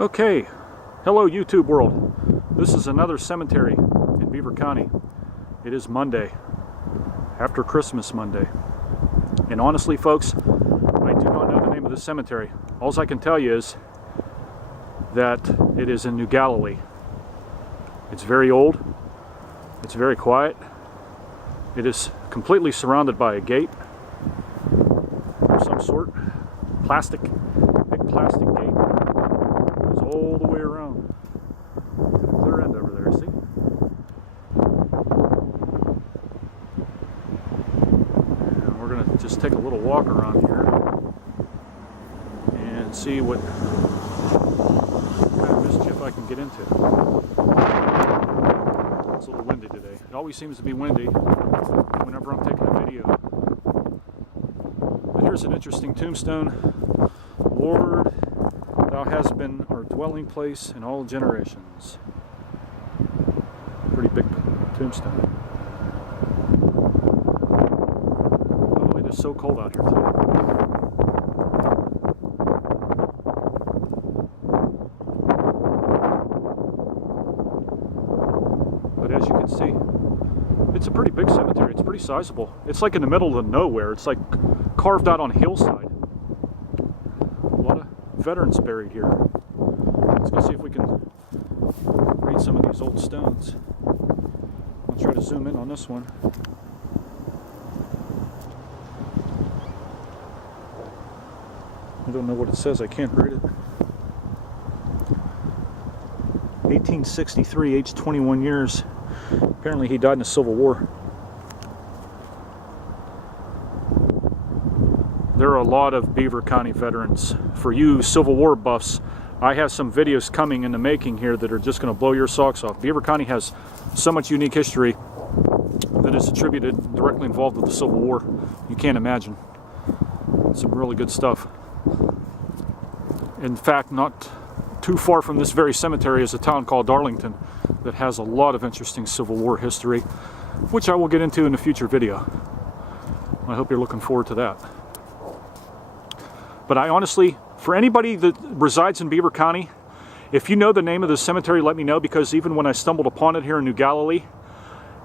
Okay, hello YouTube world. This is another cemetery in Beaver County. It is Monday, after Christmas Monday. And honestly folks, I do not know the name of the cemetery. All I can tell you is that it is in New Galilee. It's very old, it's very quiet. It is completely surrounded by a gate of some sort. Big plastic gate. Goes all the way around to the clear end over there, see? And we're gonna just take a little walk around here and see what kind of mischief I can get into. It's a little windy today. It always seems to be windy whenever I'm taking a video. But here's an interesting tombstone. Lord, thou hast been our dwelling place in all generations. Pretty big tombstone. Oh, it is so cold out here today. But as you can see, it's a pretty big cemetery. It's pretty sizable. It's like in the middle of nowhere. It's like carved out on a hillside. A lot of veterans buried here. Let's go see if we can read some of these old stones. I'll try to zoom in on this one. I don't know what it says. I can't read it. 1863, age 21 years. Apparently he died in the Civil War. There are a lot of Beaver County veterans. For you Civil War buffs, I have some videos coming in the making here that are just going to blow your socks off. Beaver County has so much unique history that is attributed directly involved with the Civil War. You can't imagine. Some really good stuff. In fact, not too far from this very cemetery is a town called Darlington that has a lot of interesting Civil War history, which I will get into in a future video. I hope you're looking forward to that. But I honestly, for anybody that resides in Beaver County, if you know the name of the cemetery, let me know, because even when I stumbled upon it here in New Galilee,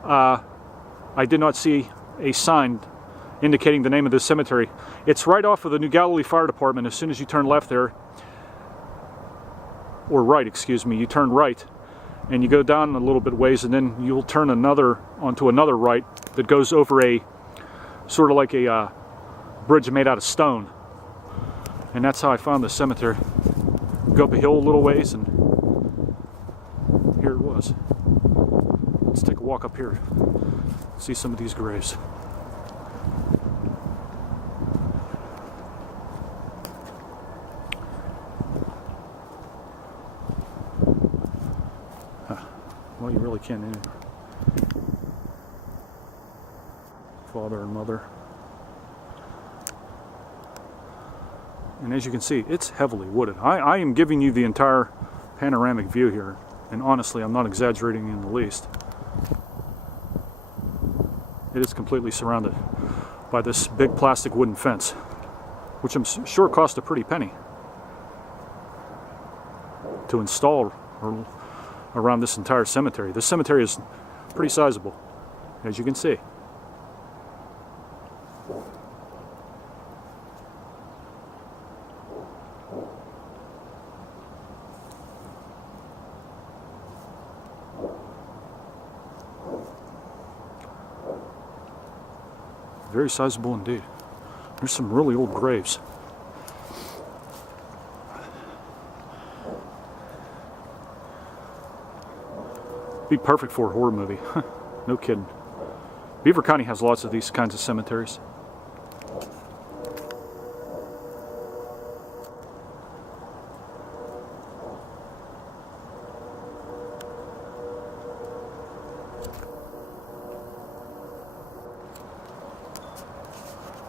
I did not see a sign indicating the name of this cemetery. It's right off of the New Galilee Fire Department. As soon as you turn left there, or right, excuse me, you turn right and you go down a little bit ways, and then you'll turn onto another right that goes over a sort of like a bridge made out of stone. And that's how I found this cemetery. Go up a hill a little ways and here it was. Let's take a walk up here, see some of these graves. Well, you really can't anymore. Father and mother. And as you can see, it's heavily wooded. I am giving you the entire panoramic view here, and honestly, I'm not exaggerating in the least. It is completely surrounded by this big plastic wooden fence, which I'm sure cost a pretty penny to install around this entire cemetery. This cemetery is pretty sizable, as you can see. Very sizable indeed. There's some really old graves. Be perfect for a horror movie. No kidding. Beaver County has lots of these kinds of cemeteries.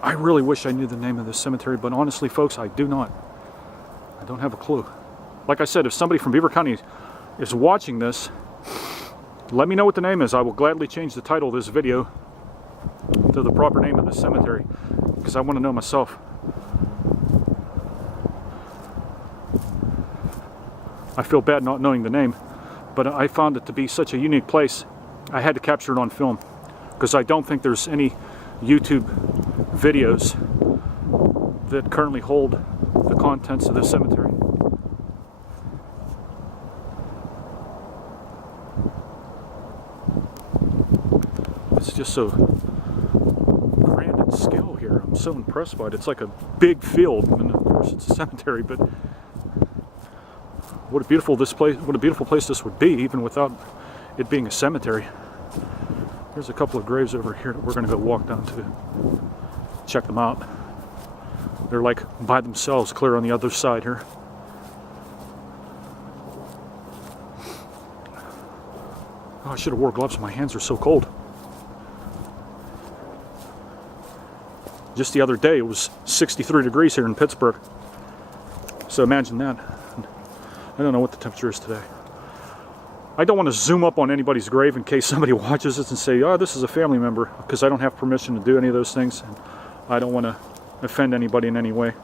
I really wish I knew the name of this cemetery, but honestly folks, I do not. I don't have a clue. Like I said, if somebody from Beaver County is watching this, let me know what the name is. I will gladly change the title of this video to the proper name of the cemetery, because I want to know myself. I feel bad not knowing the name, but I found it to be such a unique place. I had to capture it on film because I don't think there's any YouTube videos that currently hold the contents of this cemetery. It's just so grand in scale here. I'm so impressed by it. It's like a big field, and of course it's a cemetery, but what a beautiful place this would be, even without it being a cemetery. There's a couple of graves over here that we're going to go walk down to, check them out. They're like by themselves, clear on the other side here. Oh, I should have wore gloves. My hands are so cold. Just the other day, it was 63 degrees here in Pittsburgh. So imagine that. I don't know what the temperature is today. I don't want to zoom up on anybody's grave in case somebody watches this and say, oh, this is a family member, because I don't have permission to do any of those things, and I don't want to offend anybody in any way.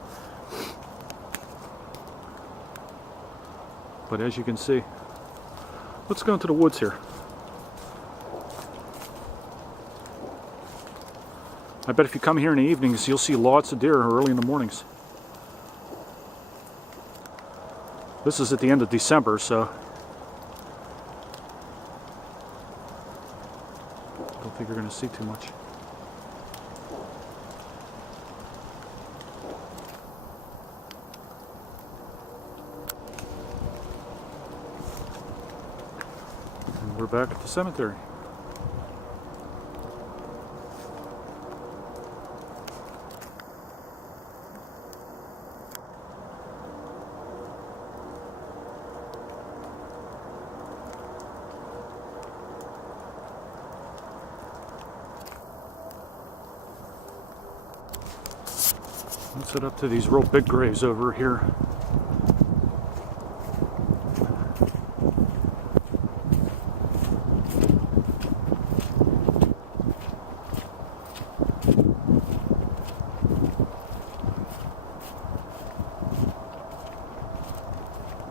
But as you can see, let's go into the woods here. I bet if you come here in the evenings, you'll see lots of deer early in the mornings. This is at the end of December, so I don't think you're going to see too much. And we're back at the cemetery. Let's head up to these real big graves over here.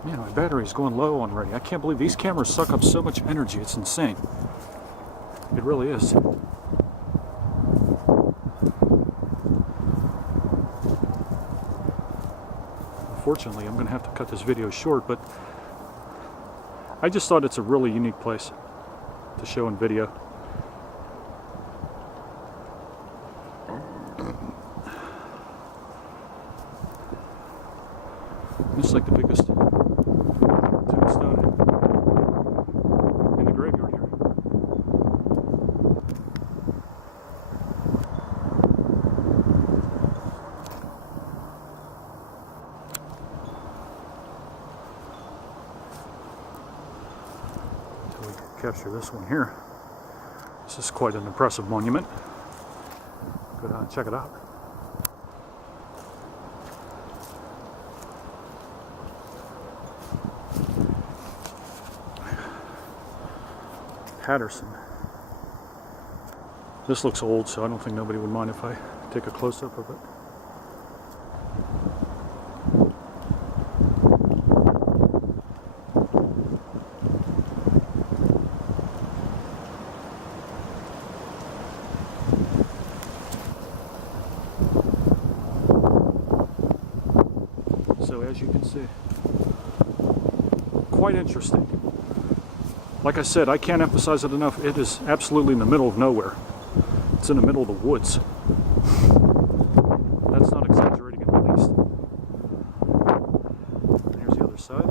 Man, my battery's going low already. I can't believe these cameras suck up so much energy. It's insane. It really is. Unfortunately, I'm going to have to cut this video short, but I just thought it's a really unique place to show in video. This is like the biggest tombstone in the graveyard here. Until we capture this one here. This is quite an impressive monument. Go down and check it out. Patterson. This looks old, so I don't think nobody would mind if I take a close-up of it. So as you can see, quite interesting. Like I said, I can't emphasize it enough. It is absolutely in the middle of nowhere. It's in the middle of the woods. That's not exaggerating in the least. Here's the other side.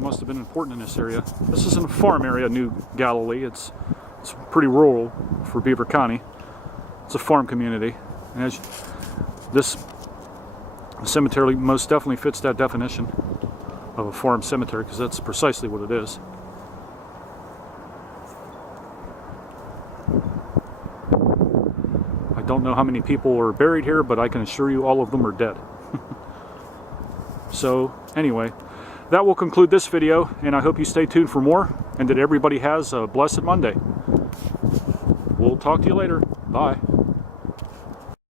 Must have been important in this area. This isn't a farm area, New Galilee. It's pretty rural for Beaver County. It's a farm community, and this cemetery most definitely fits that definition of a farm cemetery, because that's precisely what it is. I don't know how many people are buried here, but I can assure you all of them are dead. So anyway, that will conclude this video, and I hope you stay tuned for more, and that everybody has a blessed Monday. We'll talk to you later. Bye.